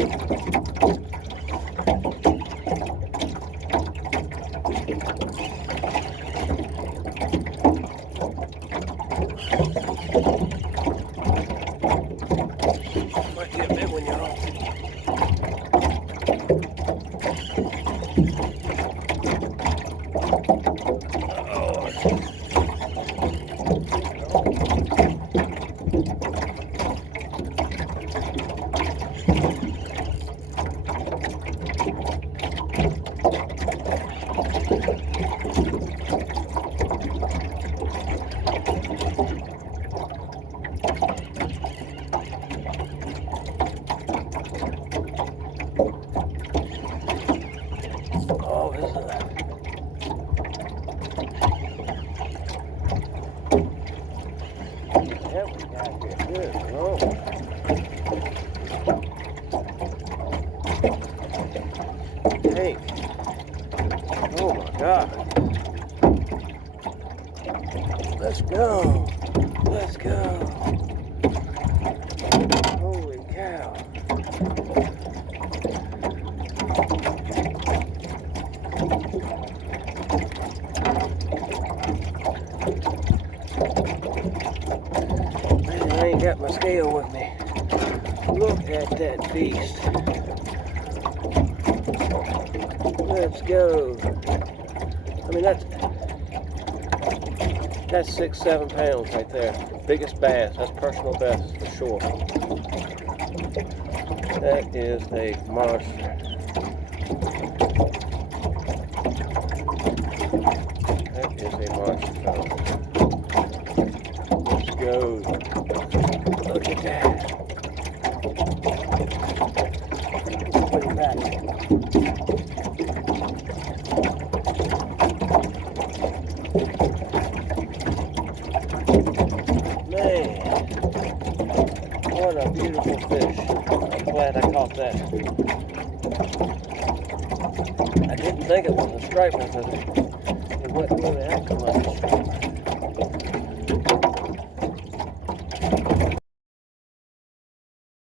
Might get a big one, y'all. Oh, this is that. Yeah, we got here. Good Lord. Hey. Oh my God. Let's go. Let's go. Holy cow. Man, I ain't got my scale with me. Look at that beast. Let's go. I mean, that's 6-7 pounds right there. Biggest bass. That's personal best for sure. That is a monster. That is a monster, fellas. Let's go. Look at that. Put him back. Man, what a beautiful fish. I'm glad I caught that. I didn't think it was a striper because it wasn't really acting like a striper.